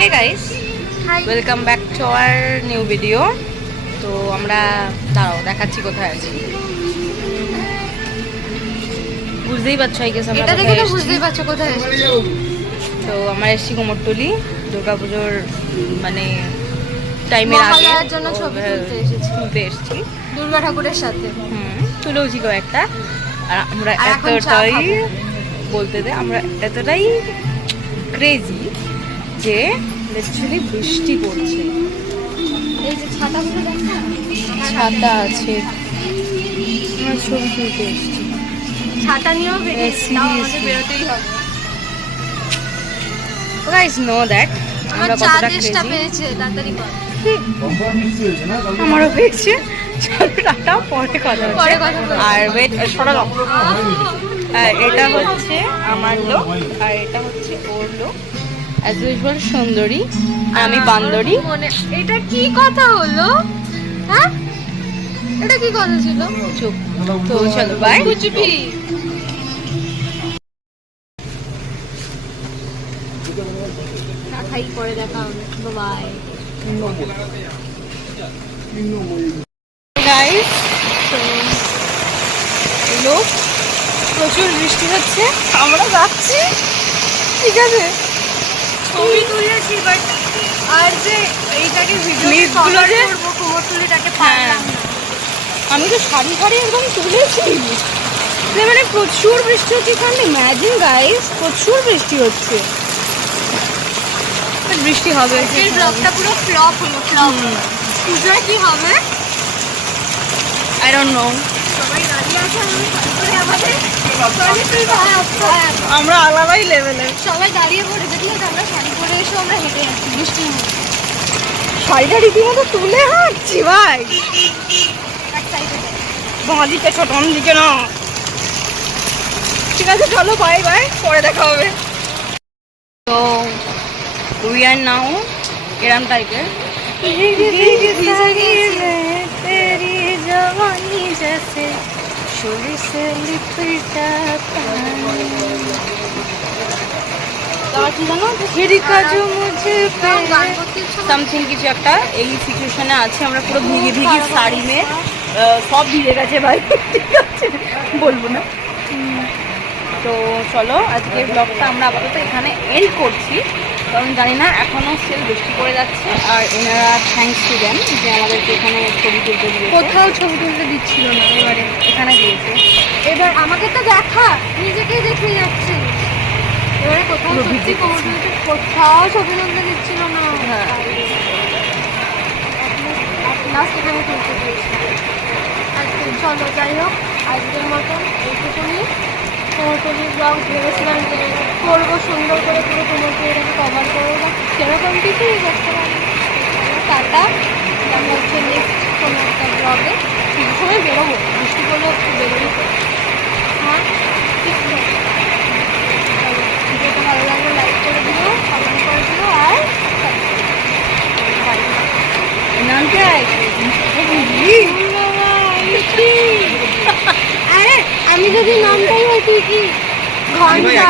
Hey guys, welcome back to our new video. তো আমরা দাঁড়াও দেখাচ্ছি কোথায় আছি। বুঝতেই পারছো আই গেস আমরা এটা দেখে কোথায় তো এসেছি। বুঝতেই পারছো কোথায় এসেছি। তো আমরা এসেছি কুমোরটুলি দুর্গাপুজোর মানে টাইমের আগে মহালয়ার জন্য ছবি তুলতে এসেছি দুর্গা ঠাকুরের সাথে। তুলেওছি কয়েকটা। আর আমরা আর এখন চা এতটাই খাবো। বলতে দে আমরা এতটাই ক্রেজি যে লিটারালি বৃষ্টি পড়ছে। এই যে ছাতাগুলো দেখো, ছাতা আছে, আমরা ছবি তুলতে এসেছি। ছাতা নিয়েও বেরিয়েছি, তাও আমাদের বেরোতেই হবে। You guys know that আমার আমরা চা কতটা দেশটা crazy। পেয়েছে, তাড়াতাড়ি কর। আমারও পেয়েছে। চলো টাটা, পরে কথা পরে হচ্ছে। কথা বলছি। আর ওয়েট সরালো। এটা হচ্ছে আমার লোক আর এটা হচ্ছে ওর লোক। অ্যাজ ইউজুয়াল সুন্দরী আর আমি বান্দরী। এটা কি কথা হলো? হ্যাঁ, এটা কি কথা ছিল? চুপ। তো চলো বাই। কুচবি না খাই, পরে দেখা হবে। বাই। গাইস, লোক প্রচুর বৃষ্টি হচ্ছে, আমরা যাচ্ছি। ঠিক আছে, ছবি তুলেছি বাট আর যে এইটাকে ভিডিও ক্লিপগুলো যে করব কুমোরটুলিটাকে হ্যাঁ, পারলাম না। আমি তো সারি সারি একদম তুলেছি। মানে প্রচুর বৃষ্টি হচ্ছে এখানে। ইম্যাজিন গাইস, প্রচুর বৃষ্টি হচ্ছে। বৃষ্টি হবে। এই ব্লগটা পুরো ফ্লপ হলো, ফ্লপ। পূজায় কি হবে? I don't know. সবাই দাঁড়িয়ে আছে, আমি তারপরে আমাদের সবাই আমরা আলাদাই লেভেলে। সবাই দাঁড়িয়ে পড়ে, দেখলে তো আমরা শাড়ি পরে এসে আমরা হেঁটে যাচ্ছি বৃষ্টির মধ্যে। শাড়িটা রীতিমতো তুলে হাঁটছি ভাই। এক সাইডে বাঁ দিকে ছোট, অন্য দিকে না। ঠিক আছে চলো, বাই বাই, পরে দেখা হবে। তো উই আর নাও এরম টাইপের तेरी जवानी जैसे शोले से लिपटा কি জানো হিরিকা जो मुझे पे গান করতে ইচ্ছা করছে। সামথিং কিছু একটা এই সিচুয়েশনে আছে। আমরা পুরো ভিগি ভিগি শাড়ি মে সব ভিজে গেছে ভাই। ঠিক আছে বলবো না। তো চলো আজকের ব্লগটা আমরা আপাতত এখানে এন্ড করছি, কারণ জানি না এখনও স্টিল বৃষ্টি পড়ে যাচ্ছে। আর এনারা থ্যাঙ্কস টু দেন যে আমাদেরকে এখানে ছবি তুলতে দিয়েছে। কোথাও ছবি তুলতে দিচ্ছিল না, এবারে এখানে দিয়েছে। এবার আমাকে তো দেখা, নিজেকেই দেখিয়ে যাচ্ছে। এবারে কোথাও পুরো সত্যি ভিজে খবর দিয়েছে, কোথাও ছবি তুলতে দিচ্ছিল না। হ্যাঁ। লাস্ট এখানে তুলতে দিয়েছে। আজকে চলো, যাই হোক আজকের মতন এইটুকুনি। কুমোরটুলি ব্লগ ভেবেছিলাম যে করবো সুন্দর করে, পুরো কুমোরটুলিটাকে কভার করবো, বা সেরকম কিছুই করতে পারি। টাটা, আমরা হচ্ছে নেক্সট কোনো একটা ব্লগে কিছু সময় বেরোবো, বৃষ্টি পড়লে একটু বেরোবো। হ্যাঁ, ঠিক আছে। ভিডিওটা ভালো লাগলে লাইক করে দিও, কমেন্ট করে দিও, আর আরে আমি যদি নামটাই হয় তুই কি ঘন্টা